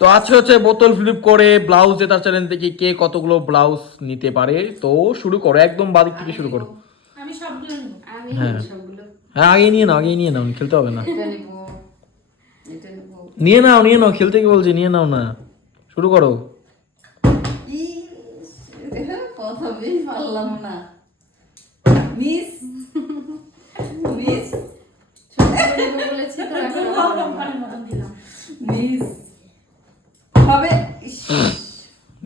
তো আজকে হচ্ছে বোতল ফ্লিপ করে ব্লাউজ জেতার চ্যালেঞ্জ থেকে কে কতগুলো ব্লাউজ নিতে পারে। তো শুরু করো, একদম বাদিক থেকে শুরু করো। আমি সবগুলো নেব। আমি হ্যাঁ। সবগুলো হ্যাঁ আগেই নিয়ে নাও, খেলতে হবে না। এটা নেব, এটা নেব। নিয়ে নাও, খেলতে কি বলছি, নিয়ে নাও না, শুরু করো। ইস, প্রথমেই পারলাম না। মিস মিস সবগুলো নেব বলেছি তো এখন দুর্বল কোম্পানির মতন দিলাম। মিস হবে। ইস,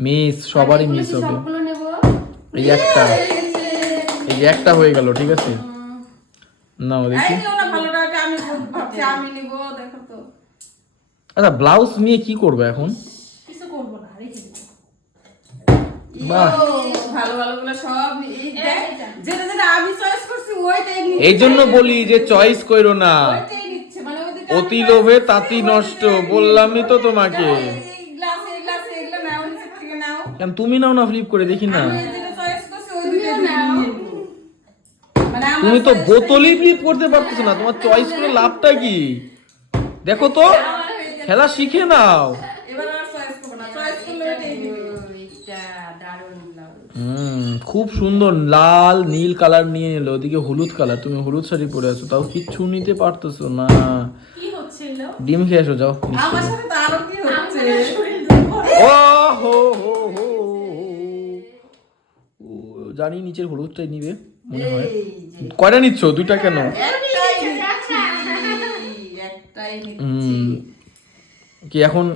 মিস, সবারই আমি মিস বলেছি হবে। সবগুলো নেব। এই যে একটা হয়ে গেল, ঠিক আছে নাও দেখি। এই নিও না, ভালোটাকে আমি ভাবছি আমি নিব, দেখো তো। আচ্ছা ব্লাউজ নিয়ে কি করবে এখন? কিছু করবো না, রেখে দেবো। বাহ। ভালো ভালোগুলো সব এই দেখ, যেটা যেটা আমি চয়েস করছি ওইটাই নিচ্ছে। এই জন্য বলি যে চয়েস করো না, ওইটাই নিচ্ছে, মানে ওই দুটো অতি আমি লোভে choice করছি, তাতি ওই নষ্ট, দুটোই বললামই তো নিচ্ছে। তোমাকে। এই গ্লাস এগুলো নাও, নিচের থেকে নাও। কেন তুমি নাও না, ফ্লিপ করে দেখি না। আমি যেটা চয়েস করছি ওই দুটোই নাও। মানে আমার তুমি তো choice বোতলই ফ্লিপ করতে পারতেছো না, তোমার চয়েস করে লাভটা কি? দেখো তো, খেলা শিখে নাও। এবার আর চয়েস করব না, চয়েস করলে ওইটাই নিব। এটা দারুণ ব্লাউজ। খুব সুন্দর লাল নীল কালার নিয়ে এলো, ওদিকে হলুদ কালার, তুমি হলুদ শাড়ি পরে আছো, তাও কিচ্ছু নিতে পারতেছো না। কি হচ্ছে এলো? ডিম খেয়ে আসো, যাও নিচে আমার যাও। সাথে তো আরো কি হচ্ছে? আমার শরীর দুর্বল। ও হো হো হো ও, জানি নিচের হলুদটাই নিবে মনে হয়। এই যে কয়টা নিচ্ছ, দুইটা কেন? একটাই নিচ্ছি। কি এখন?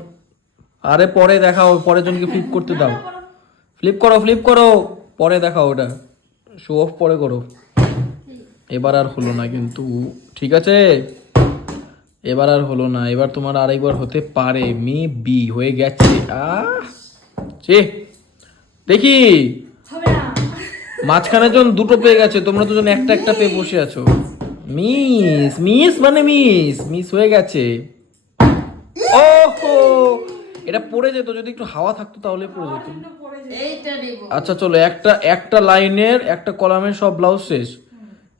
আরে পরে দেখাও, পরের জনকে ফ্লিপ করতে দাও। ফ্লিপ করো, পরে দেখাও, ওটা শো অফ পরে করো। এবার আর হলো না কিন্তু, ঠিক আছে এবার আর হলো না, এবার তোমার আরেকবার হতে পারে, মে বি হয়ে গেছে। চে দেখি, হবে না। মাঝখানে জন দুটো পেয়ে গেছে, তোমরা দুজন একটা একটা পেয়ে বসে আছো। মিস হয়ে গেছে। ওহো, এটা পড়ে যেত, যদি একটু হাওয়া থাকতো তাহলে পড়ে যেত। পরে যে এইটা নিব। আচ্ছা চলো, একটা লাইনের একটা কলামের সব ব্লাউজ শেষ,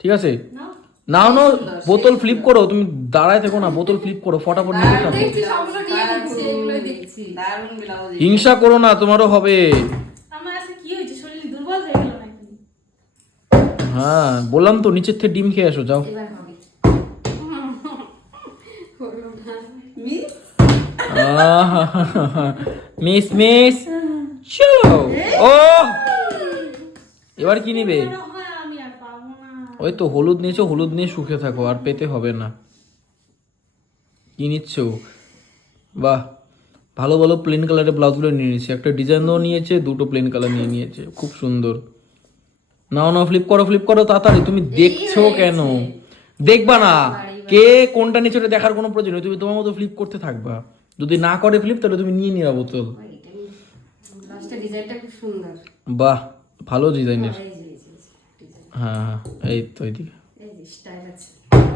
ঠিক আছে। নাও। নাও বোতল ফ্লিপ করো, তুমি দাঁড়ায় থেকো না, বোতল ফ্লিপ করো ফটাফট নিতে থাকো। দেখছি সবগুলো নিয়ে নিচ্ছি, এগুলোই দেখছি। দারুণ ব্লাউজ। হিংসা করো না, তোমারও হবে। আমার আজকে কি হয়েছে, শরীর দুর্বল হয়ে গেল নাকি? হ্যাঁ বললাম তো, নিচের থেকে ডিম খেয়ে আসো, যাও। এবার হবে। হলো না। মিস মিস চলো। ও এবার কি নিবে? মনে হয় আমি আর পারবো না। ওই তো হলুদ নিয়েছো, হলুদ নিয়ে সুখে থাকো, আর পেতে হবে না। কি নিচ্ছ? বাহ, ভালো ভালো প্লেন কালারের ব্লাউজগুলো নিয়ে নিয়েছে, একটা ডিজাইনও নিয়েছে, দুটো প্লেন কালার নিয়ে নিয়েছে, খুব সুন্দর। নাও ফ্লিপ করো তাড়াতাড়ি, তুমি দেখছো কেন? দেখবা না, কে কোনটা নিচ্ছে ওটা দেখার কোনো প্রয়োজন নেই, তুমি তোমার মতো ফ্লিপ করতে থাকবা। যদি না করে ফ্লিপ, তাহলে তুমি নিয়ে নিবা বোতল। লাস্টের ডিজাইনটা খুব সুন্দর। বাহ, ভালো ডিজাইনের। এই যে ডিজাইন। হ্যাঁ এই তো এইদিকে। এই যে স্টাইল আছে।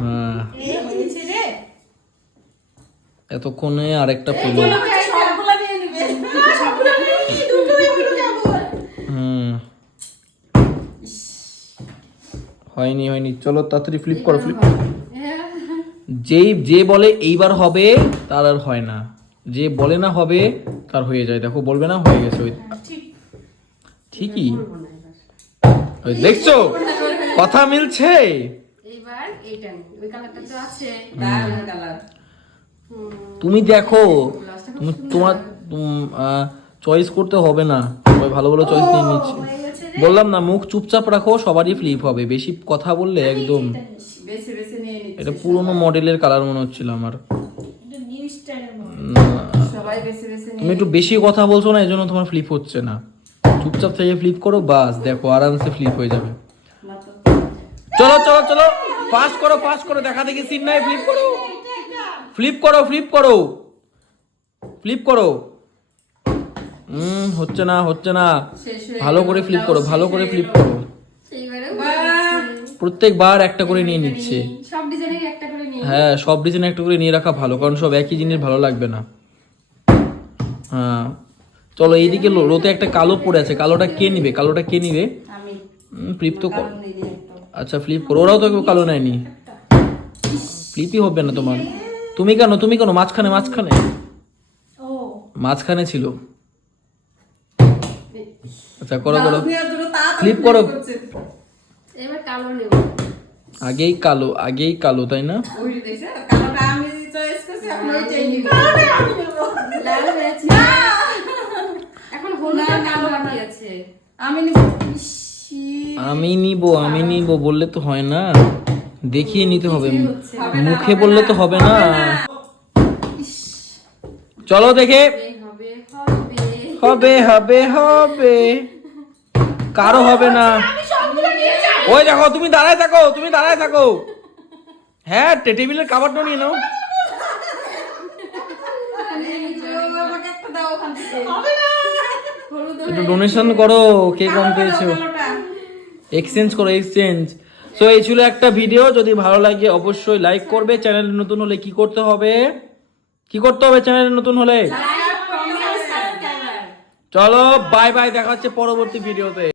হ্যাঁ এই হয়েছে রে। এতক্ষণে আরেকটা পেলো। সবগুলো নিয়ে নিবে। সবগুলো নিয়ে নিই, দুটোই হলো কেবল। হয়নি, চলো তাড়াতাড়ি ফ্লিপ করো। হ্যাঁ। যে বলে এইবার হবে তার আর হয় না, যে বলে না হবে তার হয়ে যায়। দেখো বলবে না, হয়ে গেছে। ওই ঠিক। ঠিকই, বলবো না এবার। ওই দেখছো কথা মিলছে। এইবার এইটা নিই। ওই কালারটা তো আছে। দারুণ কালার। তুমি দেখো, তুমি তোমার চয়েস করতে হবে না, সবাই ভালো ভালো চয়েস নিয়ে নিচ্ছে। হয়ে গেছে রে। বললাম না, মুখ চুপচাপ রাখো, সবারই ফ্লিপ হবে, বেশি কথা বললে একদম। এটা নিস। বেছে বেছে নিয়ে নিচ্ছি। এটা পুরোনো মডেলের কালার মনে হচ্ছিল আমার। এটা নিউ স্টাইলের মতো। সবাই বেছে বেছে তুমি নিয়ে একটু বেশি কথা বলছো না, এই জন্য তোমার ফ্লিপ হচ্ছে না। চুপচাপ থেকে ফ্লিপ করো, বাস দেখো আরামসে ফ্লিপ হয়ে যাবে। মাত্র চলো ফাস্ট করো, দেখা দেখি সিন নাই, ফ্লিপ করো। হচ্ছে না, শেষ হয়ে ভালো গেল, করে ফ্লিপ করো, ব্লাউজ ভালো শেষ করে হয়ে ফ্লিপ গেল। করো। সেইবারে প্রত্যেকবার একটা করে নিয়ে নিচ্ছে। সব ডিজাইনের একটা করে নিয়ে হ্যাঁ, সব ডিজাইন একটা করে নিয়ে রাখা ভালো, কারণ সব একই জিনিস ভালো লাগবে না। হ্যাঁ চলো, এইদিকে রোতে একটা কালো পড়ে আছে, কালোটা কে নিবে? আমি ফ্লিপ তো কর। কারণ নিয়ে নিই একটু। আচ্ছা ফ্লিপ করো, ওরাও তো কেউ কালো নেয়নি, ফ্লিপই হবে না তোমার। তুমি কেন মাঝখানে ও মাঝখানে ছিল। আচ্ছা করো করো, ব্লাউজ নেওয়ার জন্য তাড়াতাড়ি Flip করো। করছে। এবার কালো নেব। আগেই কালো তাই না? ওই যে দেখছো, কালোটা আমি চয়েস করছি, এখন ওইটাই নিবি। লাল হয়েছে। এখন হলুদ আর কালো বাকি আছে। আমি নিব। ইসি, আমি নিব বললে তো হয় না, দেখিয়ে নিতে হবে, কিছুই হচ্ছে না। হবে না, মুখে হবে বললে না, তো হবে না। ইস, চলো দেখে, হবে হবে হবে হবে হবে, কারো হবে না। ওই দেখো, তুমি দাঁড়ায় থাকো। হ্যাঁ, টেবিলের কাভারটা নিয়ে নাও। আমাকে একটা দাও ওখান থেকে। হলুদ একটু ডোনেশন করো, কে কম কালোটা দাও, পেয়েছো, কালোটা। এক্সচেঞ্জ করো এক্সচেঞ্জ। সো এই ছিল একটা ভিডিও, যদি ভালো লাগে অবশ্যই লাইক করবে। চ্যানেল নতুন হলে কি করতে হবে চ্যানেল নতুন হলে? Like comment subscribe. চলো বাই বাই, দেখা হচ্ছে পরবর্তী ভিডিওতে।